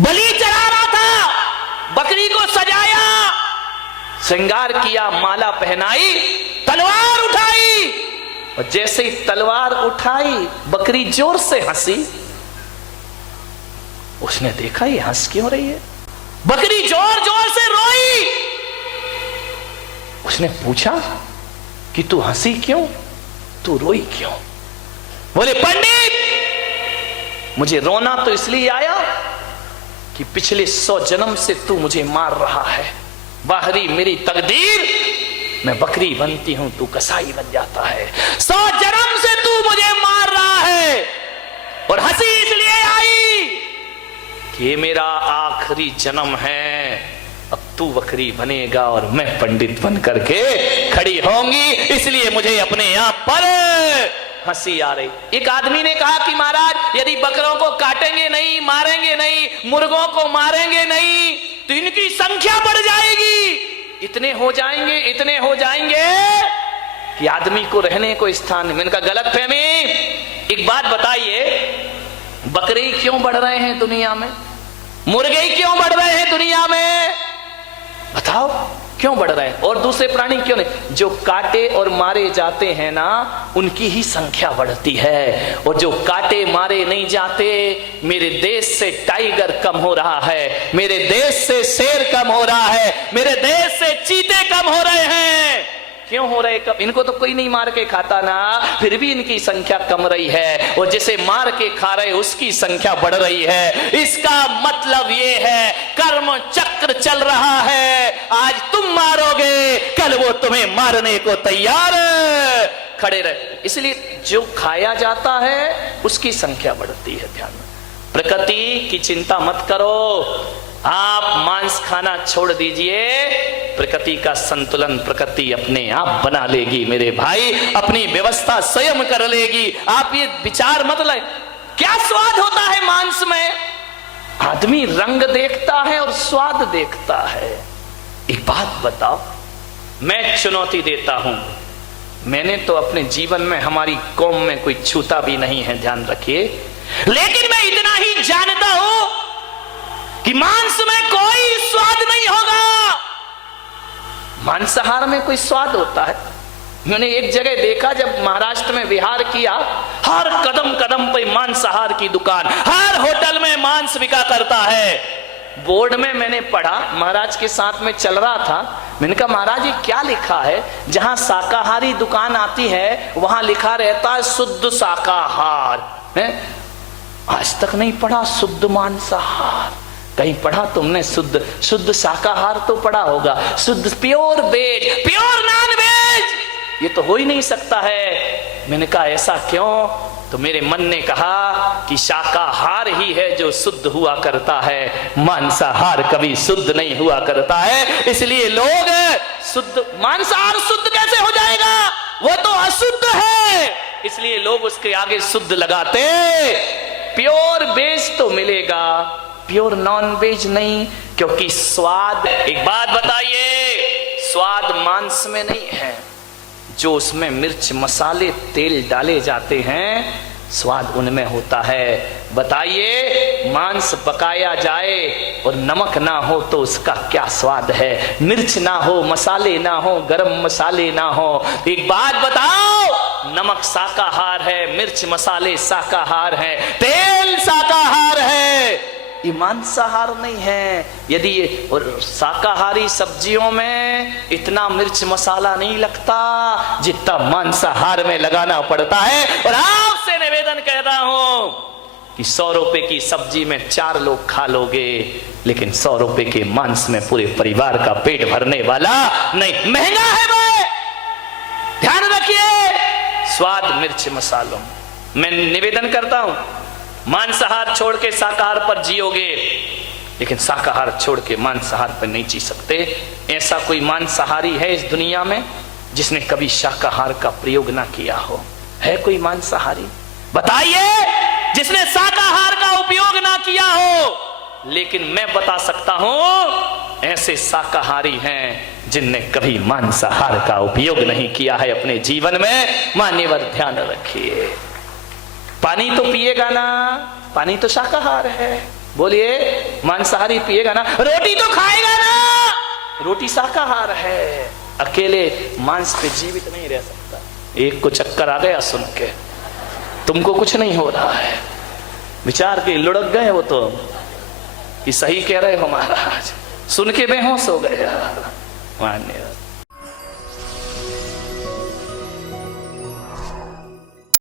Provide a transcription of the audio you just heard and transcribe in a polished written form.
बलि चढ़ा रहा था, बकरी को सजाया, श्रृंगार किया, माला पहनाई, तलवार उठाई, और जैसे ही तलवार उठाई बकरी जोर से हंसी। उसने देखा ये हंस क्यों रही है, बकरी जोर जोर से रोई। उसने पूछा कि तू हंसी क्यों, तू रोई क्यों? बोले पंडित, मुझे रोना तो इसलिए आया कि पिछले 100 जन्म से तू मुझे मार रहा है, बाहरी मेरी तकदीर, मैं बकरी बनती हूं, तू कसाई बन जाता है। 100 जन्म से तू मुझे मार रहा है, और हंसी इसलिए आई कि ये मेरा आखिरी जन्म है, अब तू बकरी बनेगा और मैं पंडित बन करके खड़ी होंगी, इसलिए मुझे अपने आप पर हंसी आ रही। एक आदमी ने कहा कि महाराज यदि बकरों को काटेंगे नहीं, मारेंगे नहीं, मुर्गों को मारेंगे नहीं, तो इनकी संख्या बढ़ जाएगी, इतने हो जाएंगे, इतने हो जाएंगे कि आदमी को रहने को स्थान नहीं। मैंने कहा गलत फहमी। एक बात बताइए, बकरे क्यों बढ़ रहे हैं दुनिया में, मुर्गे क्यों बढ़ रहे हैं दुनिया में, बताओ क्यों बढ़ रहे हैं? और दूसरे प्राणी क्यों नहीं? जो काटे और मारे जाते हैं ना, उनकी ही संख्या बढ़ती है, और जो काटे मारे नहीं जाते, मेरे देश से टाइगर कम हो रहा है, मेरे देश से शेर कम हो रहा है, मेरे देश से चीते कम हो रहे हैं। क्यों हो रहे कम? इनको तो कोई नहीं मार के खाता ना, फिर भी इनकी संख्या कम रही है, और जिसे मार के खा रहे उसकी संख्या बढ़ रही है। इसका मतलब ये है कर्म चक्र चल रहा है, आज तुम मारोगे, कल वो तुम्हें मारने को तैयार खड़े रहे। इसलिए जो खाया जाता है उसकी संख्या बढ़ती है। ध्यान, प्रकृति की चिंता मत करो, आप मांस खाना छोड़ दीजिए, प्रकृति का संतुलन प्रकृति अपने आप बना लेगी मेरे भाई, अपनी व्यवस्था स्वयं कर लेगी। आप ये विचार मत लाए। क्या स्वाद होता है मांस में? आदमी रंग देखता है और स्वाद देखता है। एक बात बताओ, मैं चुनौती देता हूं, मैंने तो अपने जीवन में हमारी कौम में कोई छूता भी नहीं है, ध्यान रखिए, लेकिन मैं इतना ही जानता हूं कि मांस में कोई स्वाद नहीं होगा। मांसाहार में कोई स्वाद होता है? मैंने एक जगह देखा, जब महाराष्ट्र में विहार किया, हर कदम कदम पे मांसाहार की दुकान, हर होटल में मांस बिका करता है। बोर्ड में मैंने पढ़ा, महाराज के साथ में चल रहा था, मैंने कहा महाराज ये क्या लिखा है? जहां शाकाहारी दुकान आती है वहां लिखा रहता है शुद्ध शाकाहार है। आज तक नहीं पढ़ा शुद्ध मांसाहार, कहीं पढ़ा तुमने? शुद्ध शाकाहार तो पढ़ा होगा, शुद्ध pure veg, pure non veg, ये तो हो ही नहीं सकता है। मैंने कहा ऐसा क्यों? तो मेरे मन ने कहा कि शाकाहार ही है जो शुद्ध हुआ करता है, मांसाहार कभी शुद्ध नहीं हुआ करता है। इसलिए लोग शुद्ध, मांसाहार शुद्ध कैसे हो जाएगा, वो तो अशुद्ध है, इसलिए लोग उसके आगे शुद्ध लगाते। प्योर वेज तो मिलेगा, प्योर नॉन वेज नहीं, क्योंकि स्वाद, एक बात बताइए, स्वाद मांस में नहीं है, जो उसमें मिर्च मसाले तेल डाले जाते हैं स्वाद उनमें होता है। बताइए, मांस पकाया जाए और नमक ना हो तो उसका क्या स्वाद है? मिर्च ना हो, मसाले ना हो, गरम मसाले ना हो। एक बात बताओ, नमक शाकाहार है, मिर्च मसाले शाकाहार है, तेल शाकाहार है, ये मांसाहार नहीं है। यदि ये, और शाकाहारी सब्जियों में इतना मिर्च मसाला नहीं लगता जितना मांसाहार में लगाना पड़ता है। और आपसे निवेदन कह रहा हूं कि 100 रुपए की सब्जी में 4 लोग खा लोगे, लेकिन 100 रुपए के मांस में पूरे परिवार का पेट भरने वाला नहीं। महंगा है भाई, ध्यान रखिए, स्वाद मिर्च मसालों। मैं निवेदन करता हूं, मांसाहार छोड़ के शाकाहार पर जियोगे, लेकिन शाकाहार छोड़ के मांसाहार पर नहीं जी सकते। ऐसा कोई मांसाहारी है इस दुनिया में जिसने कभी शाकाहार का प्रयोग ना किया हो? है कोई मांसाहारी? बताइए, जिसने शाकाहार का उपयोग ना किया हो। लेकिन मैं बता सकता हूं, ऐसे शाकाहारी हैं जिनने कभी मांसाहार का उपयोग नहीं किया है अपने जीवन में। मान्यवर ध्यान रखिए, पानी तो पिएगा ना, पानी तो शाकाहार है, बोलिए मांसाहारी पिएगा ना, रोटी तो खाएगा ना, रोटी शाकाहार है, अकेले मांस पे जीवित नहीं रह सकता। एक को चक्कर आ गया सुन के, तुमको कुछ नहीं हो रहा है, विचार के लुढ़क गए वो तो कि सही कह रहे हो महाराज, सुन के बेहोश हो गया। मान्य